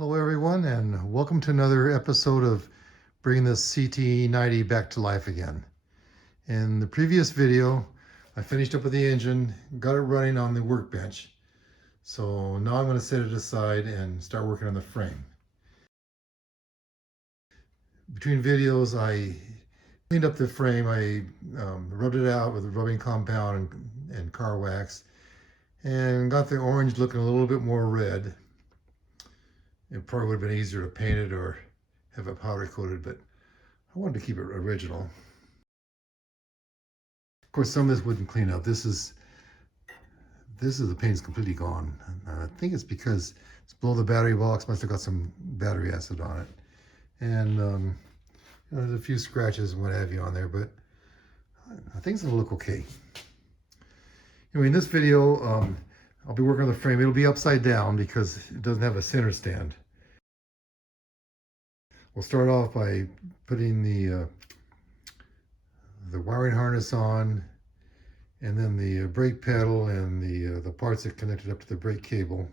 Hello everyone, and welcome to another episode of bringing this CT90 back to life again. In the previous video, I finished up with the engine, got it running on the workbench. So now I'm going to set it aside and start working on the frame. Between videos, I cleaned up the frame. I rubbed it out with a rubbing compound and car wax, and got the orange looking a little bit more red. It probably would have been easier to paint it or have it powder coated, but I wanted to keep it original. Of course, some of this wouldn't clean up. This is the paint's completely gone. I think it's because it's below the battery box. Must have got some battery acid on it, and there's a few scratches and what have you on there, but I think it's gonna look okay. Anyway, in this video, I'll be working on the frame. It'll be upside down because it doesn't have a center stand. We'll start off by putting the wiring harness on, and then the brake pedal and the parts that connected up to the brake cable,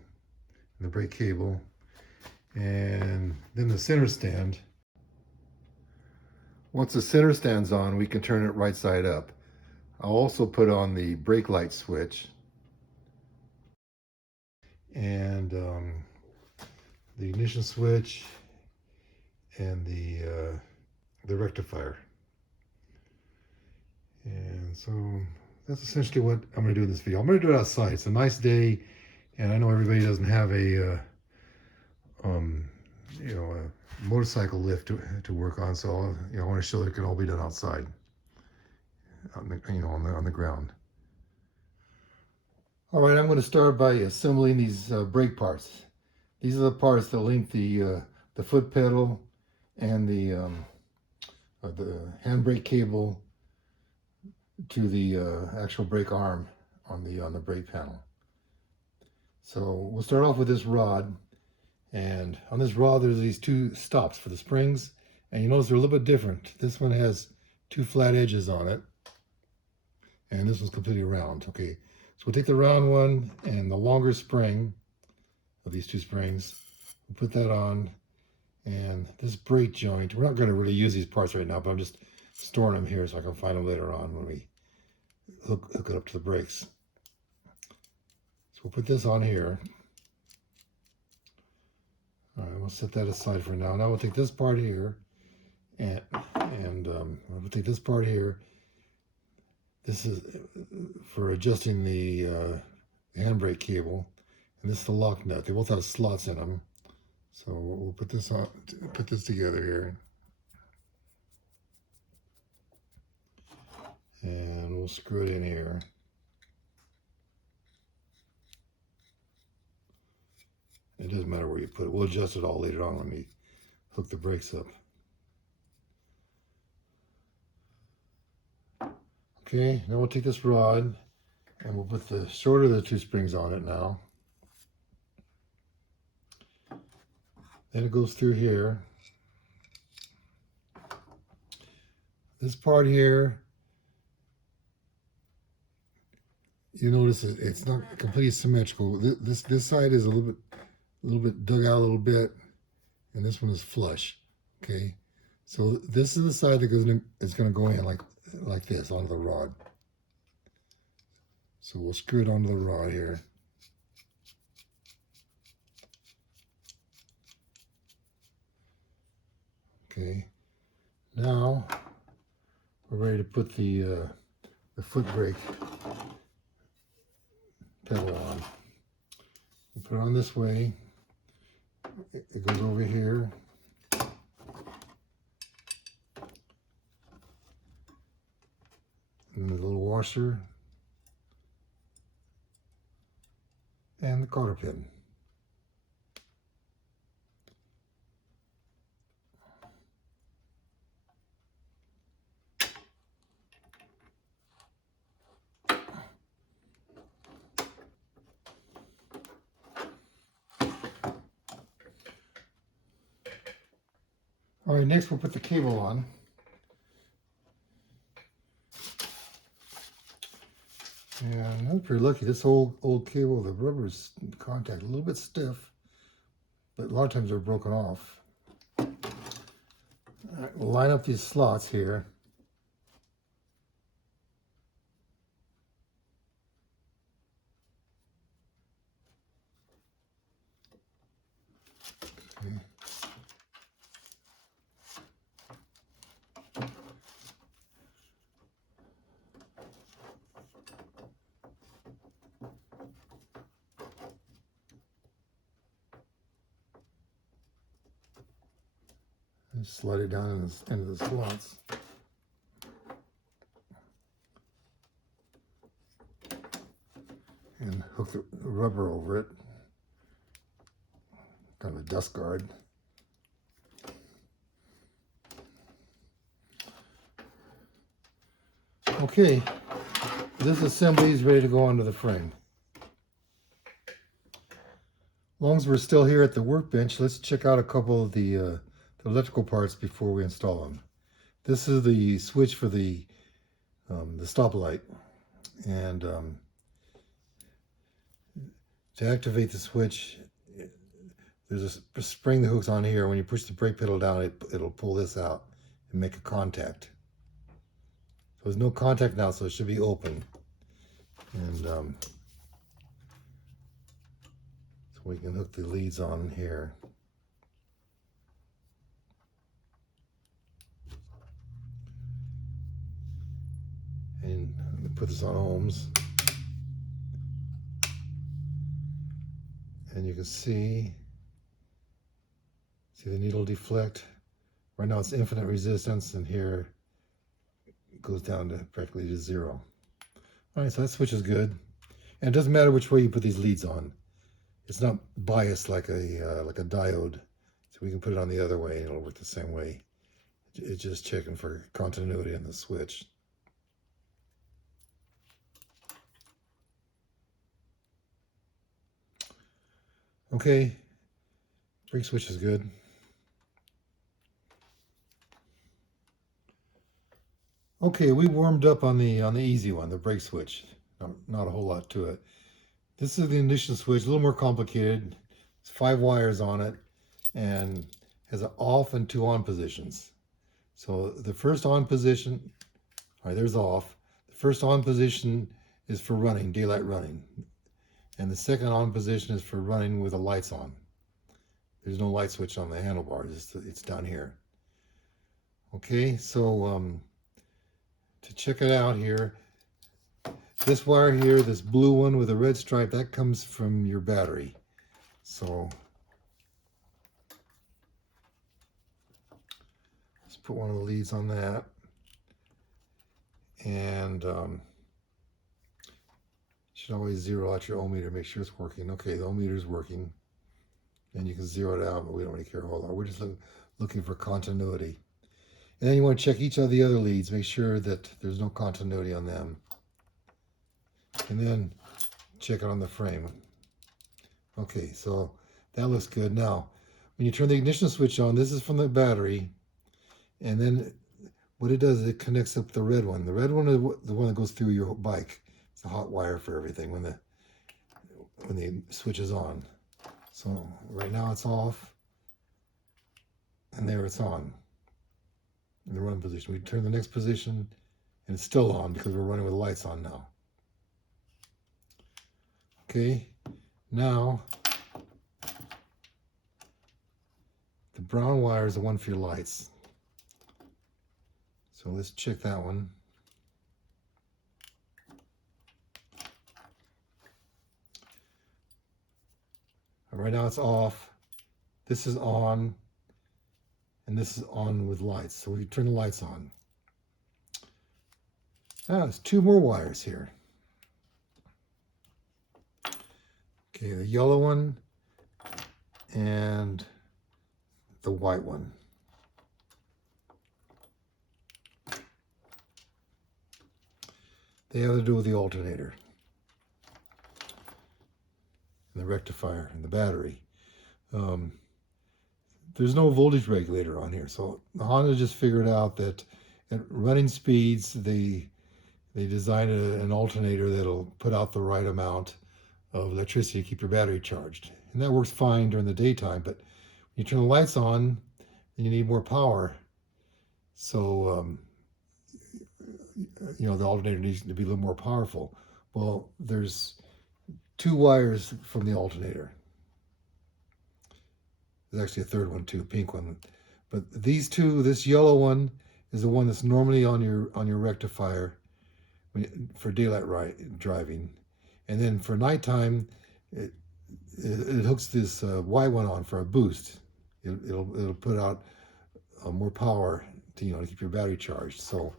and then the center stand. Once the center stand's on, we can turn it right side up. I'll also put on the brake light switch and the ignition switch and the rectifier. And so that's essentially what I'm going to do in this video. I'm going to do it outside. It's a nice day, and I know everybody doesn't have a a motorcycle lift to work on, so I want to show that it can all be done outside, on the ground. All right, I'm going to start by assembling these brake parts. These are the parts that link the foot pedal and the handbrake cable to the actual brake arm on the brake panel. So we'll start off with this rod, and on this rod there's these two stops for the springs, and you notice they're a little bit different. This one has two flat edges on it, and this one's completely round. Okay, so we'll take the round one and the longer spring of these two springs, we'll put that on, and this brake joint, we're not going to really use these parts right now, but I'm just storing them here so I can find them later on when we hook it up to the brakes. So we'll put this on here. All right, we'll set that aside for now. Now we'll take this part here, and we'll take this part here. This is for adjusting the handbrake cable, and this is the lock nut. They both have slots in them. So we'll put this on, put this together here, and we'll screw it in here. It doesn't matter where you put it. We'll adjust it all later on when we hook the brakes up. Okay, now we'll take this rod and we'll put the shorter of the two springs on it now. Then it goes through here. This part here, you notice it's not completely symmetrical. This side is a little bit dug out a little bit, and this one is flush. Okay, so this is the side that is going to go in like this onto the rod. So we'll screw it onto the rod here. Okay, now we're ready to put the foot brake pedal on. We put it on this way. It goes over here. And the little washer. And the cotter pin. All right, next we'll put the cable on. And I'm pretty lucky. This old cable, the rubber is contact a little bit stiff, but a lot of times they're broken off. All right, we'll line up these slots here. Okay. And slide it down into the slots. And hook the rubber over it. Kind of a dust guard. Okay, this assembly is ready to go onto the frame. As long as we're still here at the workbench, let's check out a couple of the electrical parts before we install them. This is the switch for the stoplight, and to activate the switch, there's a spring that hooks on here. When you push the brake pedal down, it'll pull this out and make a contact. So there's no contact now, so it should be open. And so we can hook the leads on here. And put this on ohms. And you can see the needle deflect. Right now it's infinite resistance, and here it goes down to practically to 0. All right, so that switch is good. And it doesn't matter which way you put these leads on. It's not biased like a diode. So we can put it on the other way and it'll work the same way. It's just checking for continuity in the switch. Okay, brake switch is good. Okay, we warmed up on the easy one, the brake switch. Not a whole lot to it. This is the ignition switch, a little more complicated. It's 5 wires on it and has an off and 2 on positions. So the first on position, all right, there's off. The first on position is for running, daylight running. And the second on position is for running with the lights on. There's no light switch on the handlebars, it's down here. Okay, so to check it out here, this wire here, this blue one with a red stripe, that comes from your battery. So let's put one of the leads on that. And should always zero out your ohm meter, make sure it's working. Okay, the ohm meter is working. And you can zero it out, but we don't really care. Hold on, we're just looking for continuity. And then you want to check each of the other leads, make sure that there's no continuity on them. And then check it on the frame. Okay, so that looks good. Now, when you turn the ignition switch on, this is from the battery. And then what it does is it connects up the red one. The red one is the one that goes through your bike. It's a hot wire for everything when the switch is on. So right now it's off, and there it's on in the run position. We turn the next position, and it's still on because we're running with the lights on now. Okay, now the brown wire is the one for your lights. So let's check that one. Right now it's off, this is on, and this is on with lights. So we turn the lights on. Now there's 2 more wires here. Okay, the yellow one and the white one. They have to do with the alternator, and the rectifier, and the battery. There's no voltage regulator on here, so Honda just figured out that at running speeds, they designed an alternator that'll put out the right amount of electricity to keep your battery charged. and that works fine during the daytime, but when you turn the lights on, then you need more power. So, the alternator needs to be a little more powerful. Well, there's 2 wires from the alternator. There's actually a third one too, a pink one. But these 2, this yellow one is the one that's normally on your rectifier for daylight driving, and then for nighttime, it hooks this white one on for a boost. It'll put out more power to keep your battery charged. So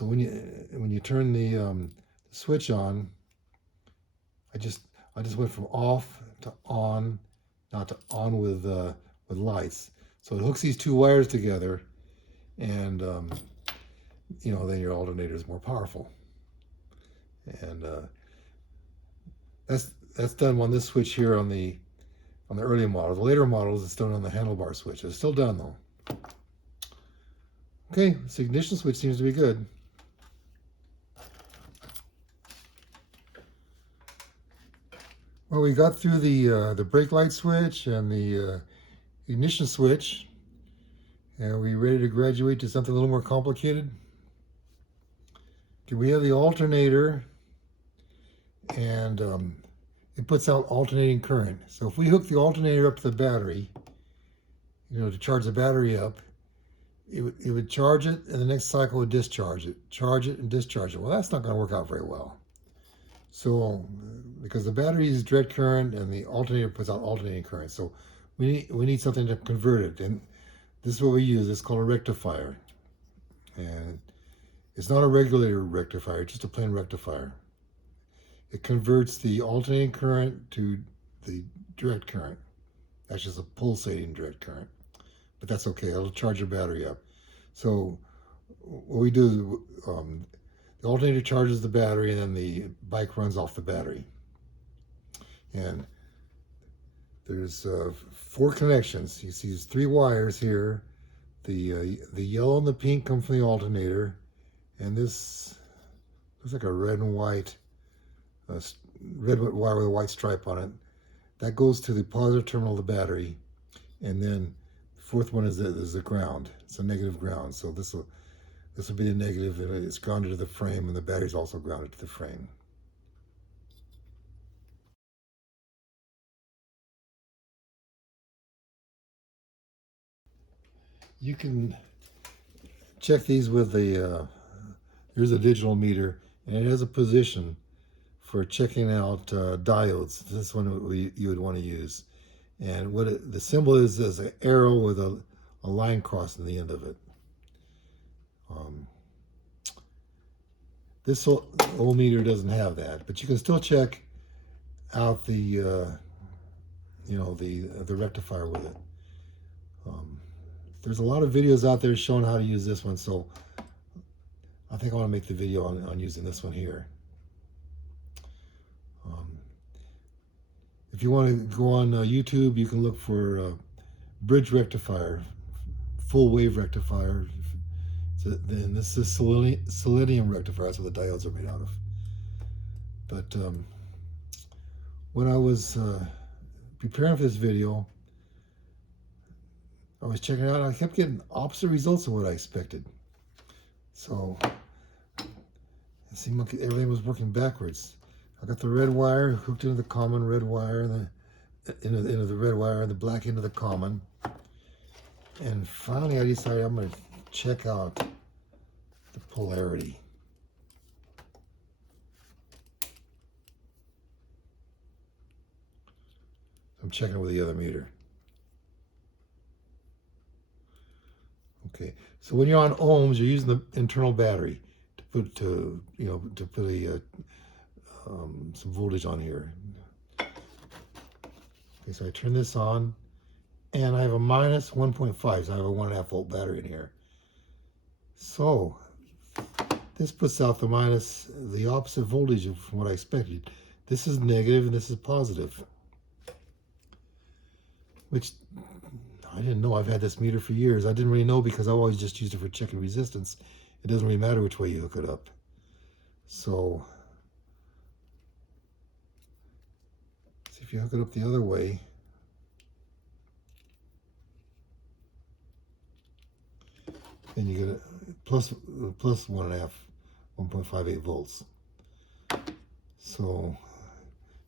when you turn the switch on, I just went from off to on, not to on with lights. So it hooks these 2 wires together, and then your alternator is more powerful. And that's done on this switch here on the early models. The later models, it's done on the handlebar switch. It's still done though. Okay, this ignition switch seems to be good. Well, we got through the brake light switch and the ignition switch. Are we ready to graduate to something a little more complicated? Okay, we have the alternator, and it puts out alternating current. So if we hook the alternator up to the battery, to charge the battery up, it would charge it, and the next cycle would discharge it, charge it, and discharge it. Well, that's not going to work out very well. So, because the battery is direct current and the alternator puts out alternating current, so we need something to convert it. And this is what we use. It's called a rectifier, and it's not a regulator rectifier, it's just a plain rectifier. It converts the alternating current to the direct current. That's just a pulsating direct current, but that's okay. It'll charge your battery up. So what we do, the alternator charges the battery, and then the bike runs off the battery. And there's 4 connections. You see these 3 wires here. The yellow and the pink come from the alternator, and this looks like a red and white, red wire with a white stripe on it. That goes to the positive terminal of the battery, and then the 4th one is the ground. It's a negative ground. So this will be the negative, and it's grounded to the frame, and the battery's also grounded to the frame. You can check these with here's a digital meter, and it has a position for checking out diodes. This is one you would want to use. And the symbol is an arrow with a line crossing the end of it. This old meter doesn't have that, but you can still check out the rectifier with it. There's a lot of videos out there showing how to use this one, so I think I want to make the video on using this one here. If you want to go on YouTube, you can look for bridge rectifier, full wave rectifier. So then this is selenium rectifier. That's what the diodes are made out of. But when I was preparing for this video, I was checking it out, and I kept getting opposite results of what I expected. So it seemed like everything was working backwards. I got the red wire hooked into the common red wire, and into the red wire, and the black into the common. And finally, I decided I'm going to check out the polarity. I'm checking it with the other meter. Okay, so when you're on ohms, you're using the internal battery to put some voltage on here. Okay, so I turn this on, and I have a minus 1.5, so I have a 1.5 volt battery in here. So this puts out the opposite voltage from what I expected. This is negative and this is positive, which I didn't know. I've had this meter for years. I didn't really know because I always just used it for checking resistance. It doesn't really matter which way you hook it up. So you hook it up the other way, then you get a plus 1.58 volts. So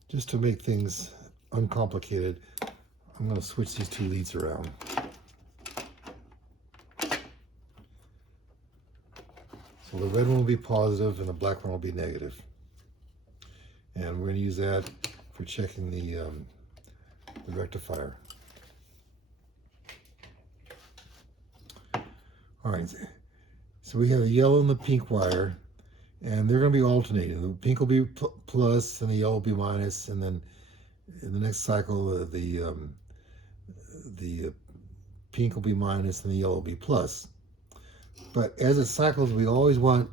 just to make things uncomplicated, I'm going to switch these two leads around. So the red one will be positive and the black one will be negative. And we're going to use that for checking the rectifier. All right, so we have a yellow and the pink wire, and they're going to be alternating. The pink will be plus and the yellow will be minus, and then in the next cycle the pink will be minus and the yellow will be plus. But as it cycles, we always want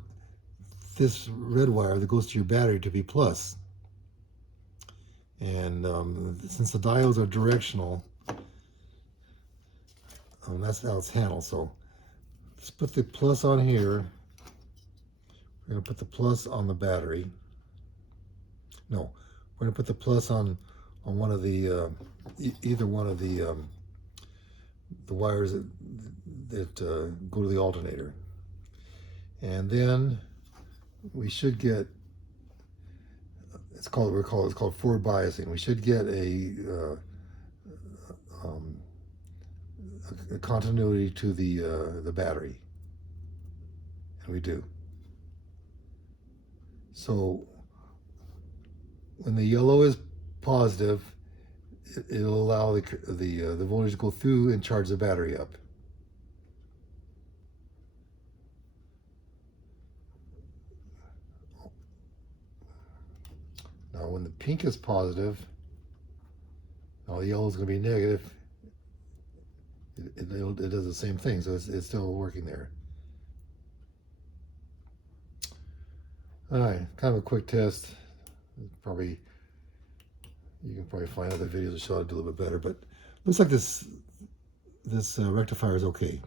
this red wire that goes to your battery to be plus. And since the diodes are directional, that's how it's handled. So let's put the plus on here. We're going to put the plus on the battery. No, we're going to put the plus on one of the either one of the wires that go to the alternator. And then we should get, it's called forward biasing. We should get a continuity to the battery, and we do. So when the yellow is positive, it'll allow the voltage to go through and charge the battery up. Now when the pink is positive, now the yellow is going to be negative. It does the same thing, so it's still working there. All right, kind of a quick test. Probably you can probably find other videos that show how to do a little bit better, but looks like this rectifier is okay.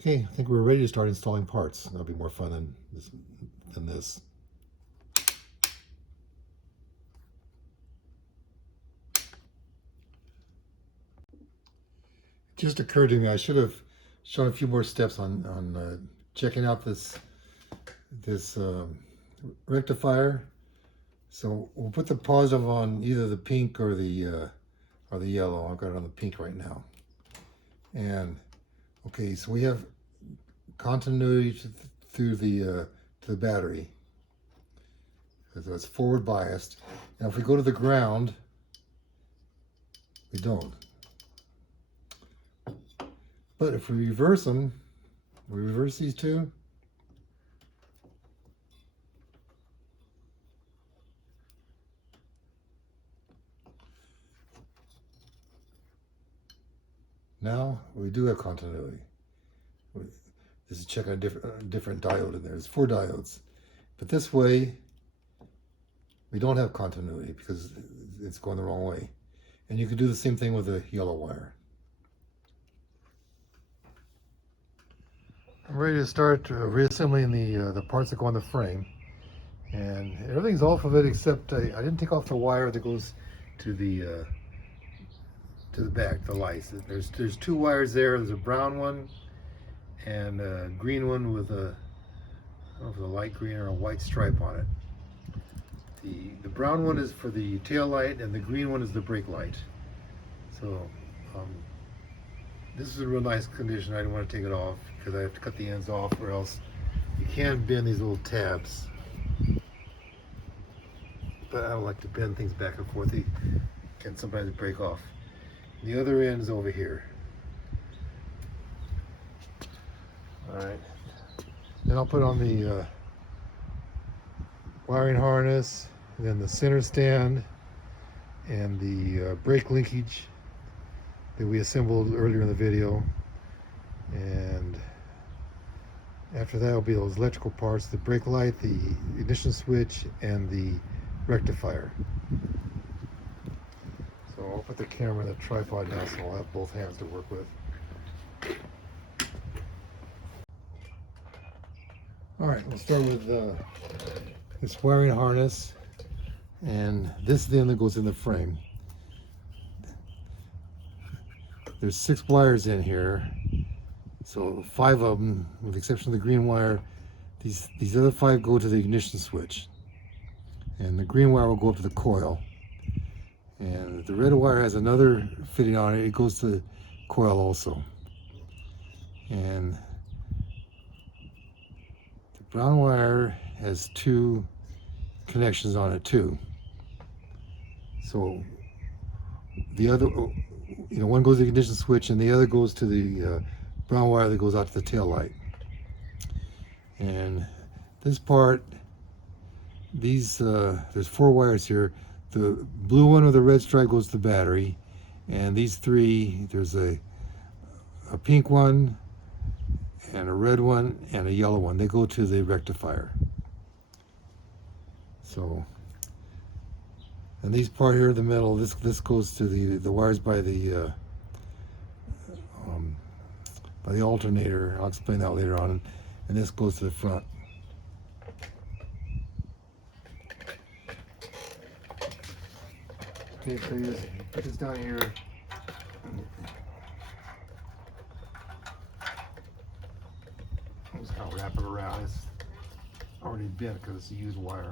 Okay, I think we're ready to start installing parts. That'll be more fun than this. It just occurred to me I should have shown a few more steps on checking out this rectifier. So we'll put the positive on either the pink or the yellow. I've got it on the pink right now. And okay, so we have continuity through to the battery. So it's forward biased. Now if we go to the ground, we don't. But if we reverse them, we reverse these two, now we do have continuity. This is checking a different diode in there. There's 4 diodes. But this way, we don't have continuity because it's going the wrong way. And you can do the same thing with the yellow wire. I'm ready to start reassembling the parts that go on the frame. And everything's off of it except I didn't take off the wire that goes to the back, the lights. There's 2 wires there. There's a brown one and a green one with I don't know if it's a light green or a white stripe on it. The brown one is for the tail light and the green one is the brake light. So this is a real nice condition. I didn't want to take it off because I have to cut the ends off, or else you can bend these little tabs. But I don't like to bend things back and forth. They can sometimes break off. The other end is over here. All right. Then I'll put on the wiring harness, and then the center stand, and the brake linkage that we assembled earlier in the video. And after that will be those electrical parts, the brake light, the ignition switch, and the rectifier. So I'll put the camera in the tripod now so I'll have both hands to work with. All right, we'll start with this wiring harness. and this is the end that goes in the frame. There's 6 wires in here, so 5 of them, with the exception of the green wire. These other 5 go to the ignition switch, and the green wire will go up to the coil. And the red wire has another fitting on it. It goes to the coil also. And the brown wire has 2 connections on it too. So the other, one goes to the ignition switch, and the other goes to the brown wire that goes out to the tail light. And this part, there's 4 wires here. The blue one with the red stripe goes to the battery, and these 3, there's a pink one, and a red one, and a yellow one. They go to the rectifier. So, and these part here in the middle, this goes to the wires by the alternator. I'll explain that later on. And this goes to the front. Okay, so you just put this down here. I'm just gonna wrap it around. It's already bent because it's a used wire.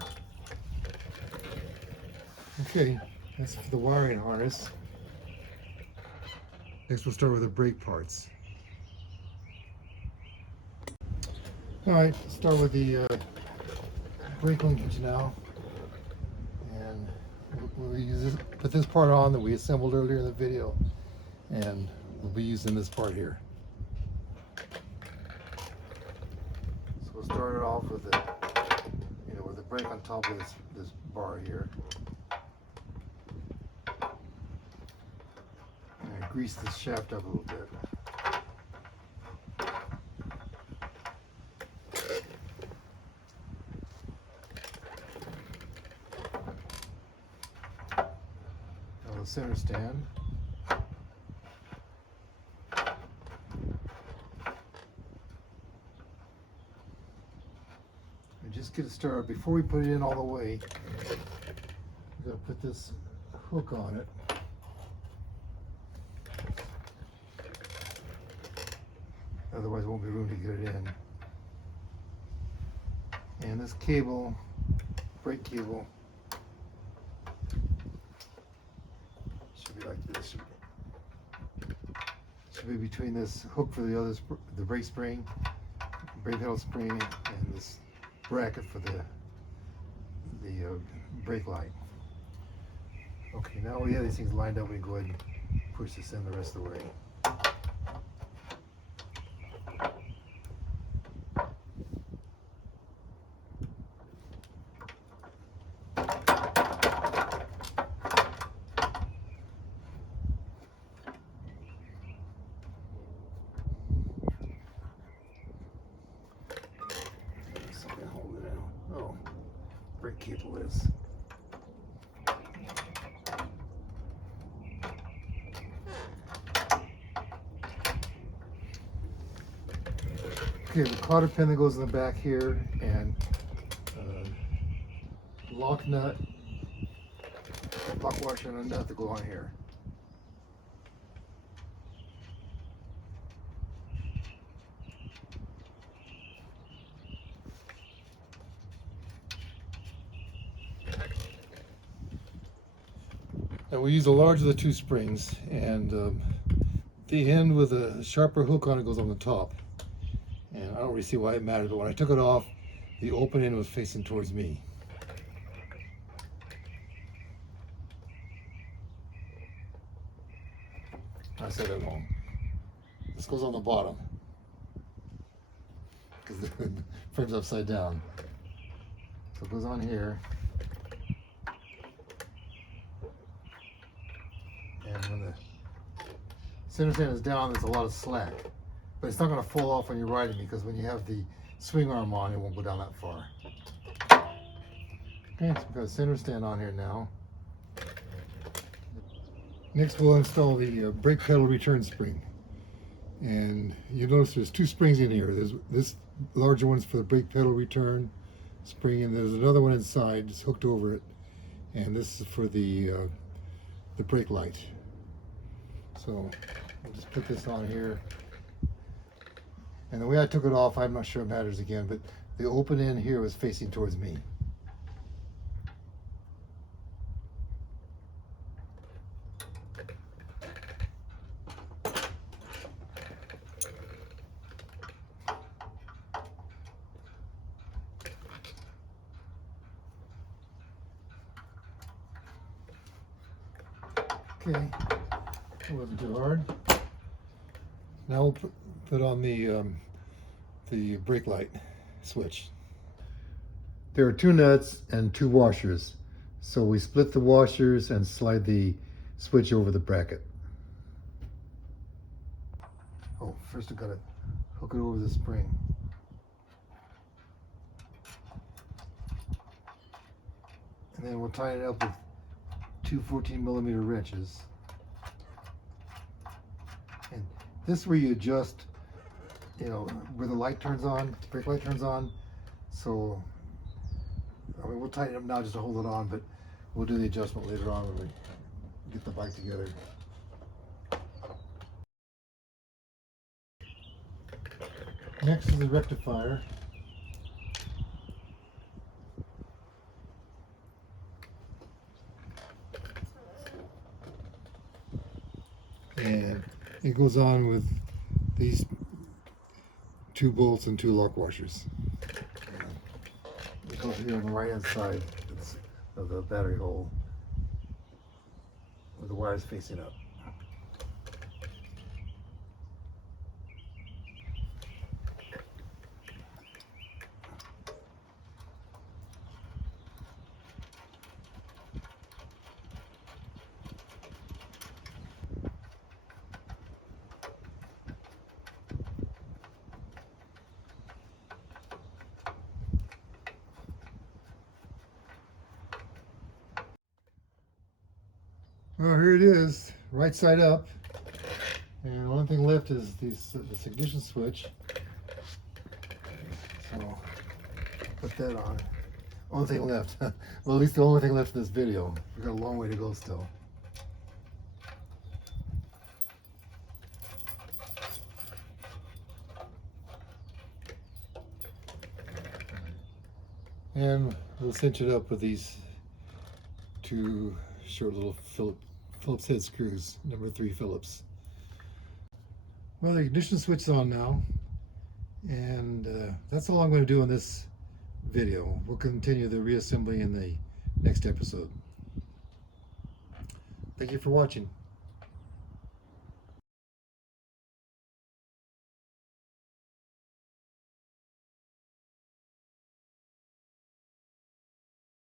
Okay, that's for the wiring harness. Next we'll start with the brake parts. Alright, let's start with the brake linkage now. And we'll use this, put this part on that we assembled earlier in the video, and we'll be using this part here. So we'll start it off with the with the brake on top of this bar here. And grease this shaft up a little bit. Center stand. And just get it started. Before we put it in all the way, we're going to put this hook on it. Otherwise, there won't be room to get it in. And this cable, brake cable, like this. Should be between this hook for the brake spring, brake pedal spring, and this bracket for the brake light. Okay, now we have these things lined up. We can go ahead and push this in the rest of the way. Brake cable is. Okay, the cotter pin that goes in the back here, and lock nut, lock washer, and a nut that go on here. And we use the larger of the 2 springs, and the end with a sharper hook on it goes on the top. And I don't really see why it matters, but when I took it off, the open end was facing towards me. I said it wrong. This goes on the bottom, because the frame's upside down. So it goes on here. And when the center stand is down, there's a lot of slack. But it's not going to fall off when you're riding, because when you have the swing arm on, it won't go down that far. Okay, so we've got a center stand on here now. Next we'll install the brake pedal return spring. And you notice there's 2 springs in here. There's this larger one's for the brake pedal return spring, and there's another one inside just hooked over it. and this is for the brake light. So I'll just put this on here. And the way I took it off, I'm not sure it matters again, but the open end here was facing towards me. Okay, it wasn't too hard. Now we'll put on the brake light switch. There are 2 nuts and 2 washers, so we split the washers and slide the switch over the bracket. Oh, first I've got to hook it over the spring. And then we'll tighten it up with 2 14mm wrenches. And this is where you adjust, you know, where the light turns on, the brake light turns on. So, I mean, we'll tighten it up now just to hold it on, but we'll do the adjustment later on when we get the bike together. Next is the rectifier. And it goes on with these 2 bolts and 2 lock washers. It goes here on the right hand side of the battery hole with the wires facing up. Well, here it is, right side up, and the only thing left is this ignition switch. So put that on. Only thing left. Well, at least the only thing left in this video. We've got a long way to go still. And we'll cinch it up with these 2 short little Phillips head screws, number 3 Phillips. Well, the ignition switch is on now, and that's all I'm going to do in this video. We'll continue the reassembly in the next episode. Thank you for watching.